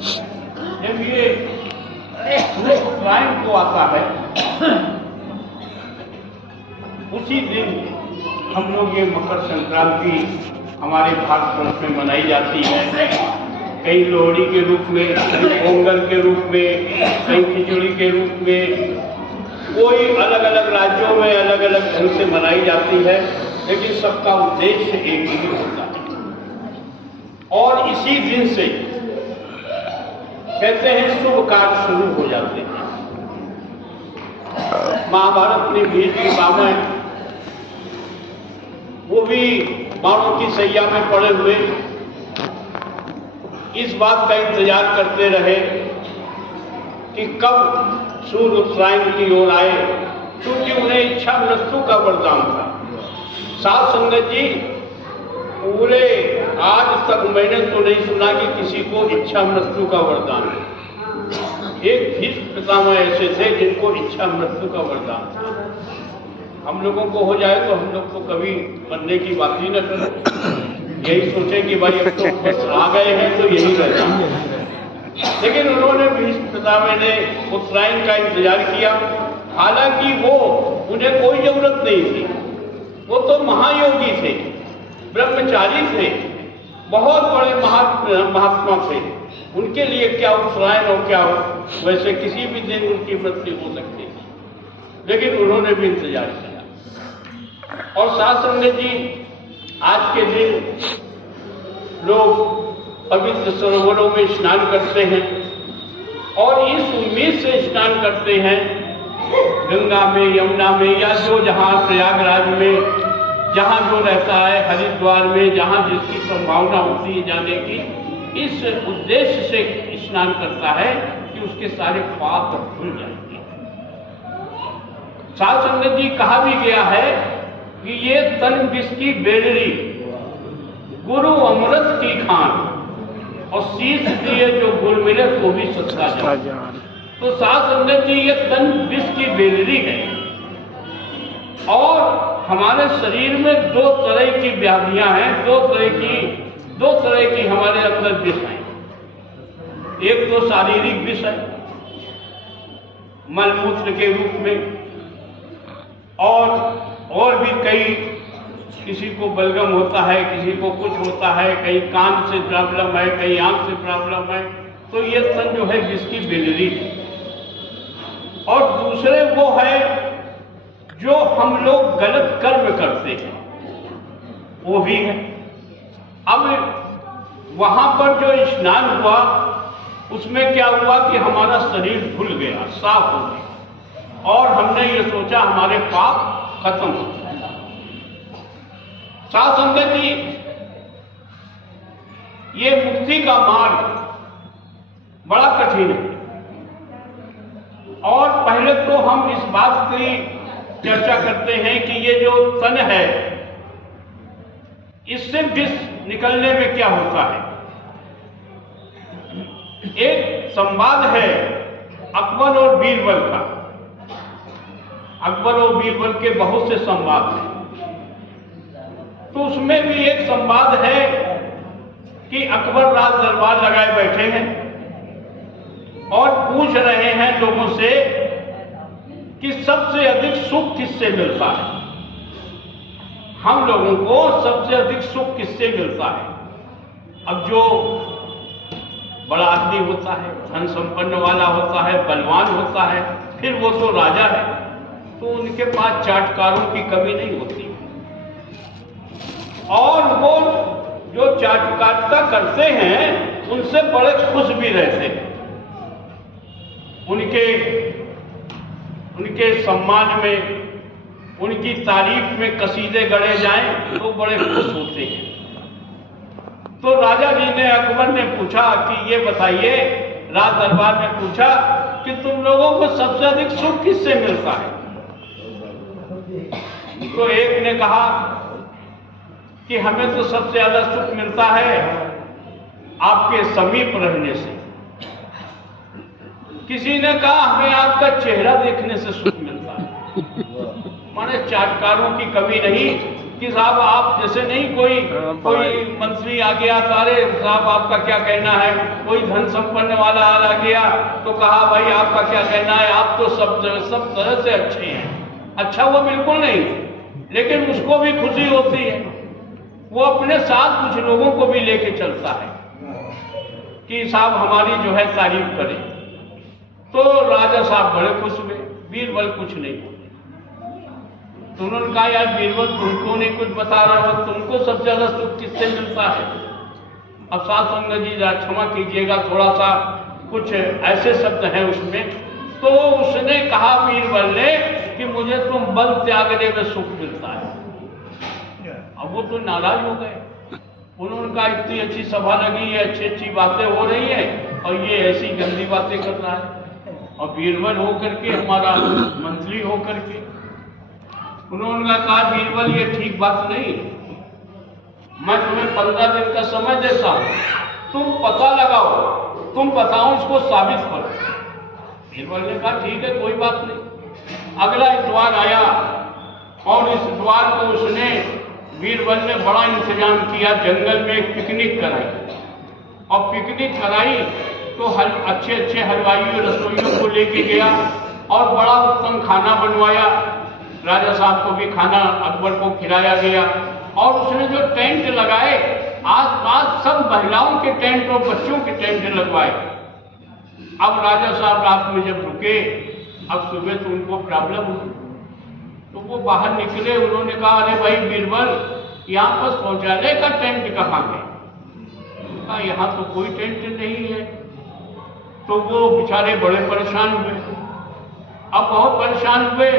जब ये उत्तरायण को आता है उसी दिन हम लोग ये मकर संक्रांति हमारे भारतवर्ष में मनाई जाती है। कई लोहड़ी के रूप में, कई पोंगल के रूप में, कई खिचड़ी के रूप में, कोई अलग अलग राज्यों में अलग अलग ढंग से मनाई जाती है, लेकिन सबका उद्देश्य एक ही होता है। और इसी दिन से कहते हैं शुभ कार्य शुरू हो जाते हैं। महाभारत में भीष्म पितामह वो भी बाणों की सैया में पड़े हुए इस बात का इंतजार करते रहे कि कब सूर्य उत्तरायण की ओर आए, क्योंकि उन्हें इच्छा मृत्यु का वरदान था। साध संगत जी, पूरे आज तक मैंने तो नहीं सुना कि किसी को इच्छा मृत्यु का वरदान है। एक भीष्म पितामह ऐसे थे जिनको इच्छा मृत्यु का वरदान था। हम लोगों को हो जाए तो हम लोग तो कभी मरने की बात ही न करें, यही सोचे कि भाई अब तो बस आ गए हैं तो यही रहना। लेकिन उन्होंने भीष्म पितामह ने उत्तरायण का इंतजार किया। हालांकि वो उन्हें कोई जरूरत नहीं थी, वो तो महायोगी थे, ब्रह्मचारी थे, बहुत बड़े महात्मा थे। उनके लिए क्या उत्तरायण हो क्या हो, वैसे किसी भी दिन उनकी मृत्यु हो सकती थी, लेकिन उन्होंने भी इंतजार किया। और साथ संगत जी, आज के दिन लोग पवित्र सरोवरों में स्नान करते हैं और इस उम्मीद से स्नान करते हैं गंगा में, यमुना में, या जो जहाँ प्रयागराज में जहाँ जो रहता है, हरिद्वार में जहाँ जिसकी संभावना होती है जाने की, इस उद्देश्य से स्नान करता है कि उसके सारे पाप धुल जाएंगे। साध संगत जी, कहा भी गया है कि ये तन विष की बेलरी, गुरु अमृत की खान, और शीश दिए जो गुड़ मिले तो भी सच्चा जान। तो साध संगत जी, ये तन विष की बेलरी है और हमारे शरीर में दो तरह की व्याधियां हैं, दो तरह की हमारे अंदर विष है। एक तो शारीरिक विष है मलमूत्र के रूप में, और भी कई, किसी को बलगम होता है, किसी को कुछ होता है, कहीं कान से प्रॉब्लम है, कहीं आंख से प्रॉब्लम है। तो ये तन जो है विष की बेलरी है। और दूसरे वो है जो हम लोग गलत कर्म करते हैं, वो भी है। अब वहां पर जो स्नान हुआ उसमें क्या हुआ कि हमारा शरीर धुल गया, साफ हो गया, और हमने ये सोचा हमारे पाप खत्म हो गए। साध संगत जी, ये मुक्ति का मार्ग बड़ा कठिन है। और पहले तो हम इस बात की चर्चा करते हैं कि ये जो तन है, इससे विष निकलने में क्या होता है। एक संवाद है अकबर और बीरबल का। अकबर और बीरबल के बहुत से संवाद हैं, तो उसमें भी एक संवाद है कि अकबर राज दरबार लगाए बैठे हैं और पूछ रहे हैं लोगों से कि सबसे अधिक सुख किससे मिलता है, हम लोगों को सबसे अधिक सुख किससे मिलता है। अब जो बड़ा आदमी होता है, धन संपन्न वाला होता है, बलवान होता है, फिर वो तो राजा है, तो उनके पास चाटकारों की कमी नहीं होती। और वो जो चाटुकारिता करते हैं उनसे बड़े खुश भी रहते हैं। उनके सम्मान में, उनकी तारीफ में कसीदे गढ़े जाएं तो बड़े खुश होते हैं। तो राजा जी ने, अकबर ने पूछा कि ये बताइए, राज दरबार में पूछा कि तुम लोगों को सबसे अधिक सुख किससे मिलता है। तो एक ने कहा कि हमें तो सबसे ज्यादा सुख मिलता है आपके समीप रहने से। किसी ने कहा हमें आपका चेहरा देखने से सुख मिलता है। माने चाटकारों की कमी नहीं, कि साहब आप जैसे नहीं कोई मंत्री आ गया, अरे साहब आपका क्या कहना है, कोई धन संपन्न वाला आ गया तो कहा भाई आपका क्या कहना है, आप तो सब तरह से अच्छे हैं। अच्छा वो बिल्कुल नहीं, लेकिन उसको भी खुशी होती है, वो अपने साथ कुछ लोगों को भी लेके चलता है कि साहब हमारी जो है तारीफ करें। तो राजा साहब बड़े खुश हुए, बीरबल कुछ नहीं बोले। तो उन्होंने कहा यार बीरबल तुमको नहीं कुछ बता रहा हो, तुमको सबसे ज्यादा सुख किससे मिलता है? अब साथ संगत जी क्षमा कीजिएगा, थोड़ा सा कुछ ऐसे शब्द हैं उसमें। तो उसने कहा बीरबल ने कि मुझे तुम बल त्यागने में सुख मिलता है। अब वो तो नाराज हो गए। उन्होंने कहा इतनी अच्छी सभा लगी है, अच्छी अच्छी बातें हो रही है और ये ऐसी गंदी बातें कर रहा है, और बीरबल होकर के, हमारा मंत्री होकर के। उन्होंने कहा बीरबल ये ठीक बात नहीं, मैं तुम्हें 15 दिन का समय देता हूं, तुम पता लगाओ, तुम बताओ इसको साबित करो। बीरबल ने कहा ठीक है कोई बात नहीं। अगला इतवार आया और इस इतवार को उसने, बीरबल ने बड़ा इंतजाम किया, जंगल में एक पिकनिक कराई, और पिकनिक कराई तो अच्छे अच्छे हलवाइयों रसोइयों को लेके गया और बड़ा उत्तम खाना बनवाया। राजा साहब को भी खाना अकबर को खिलाया गया, और उसने जो टेंट लगाए आस-पास सब महिलाओं के टेंट और बच्चों के टेंट लगवाए। अब राजा साहब रात में जब रुके, अब सुबह तो उनको प्रॉब्लम हुई, तो वो बाहर निकले। उन्होंने कहा अरे भाई बीरबल, यहाँ पर शौचालय का टेंट कहाँ है? कहा यहाँ तो कोई टेंट नहीं है। तो वो बेचारे बड़े परेशान हुए। अब बहुत परेशान हुए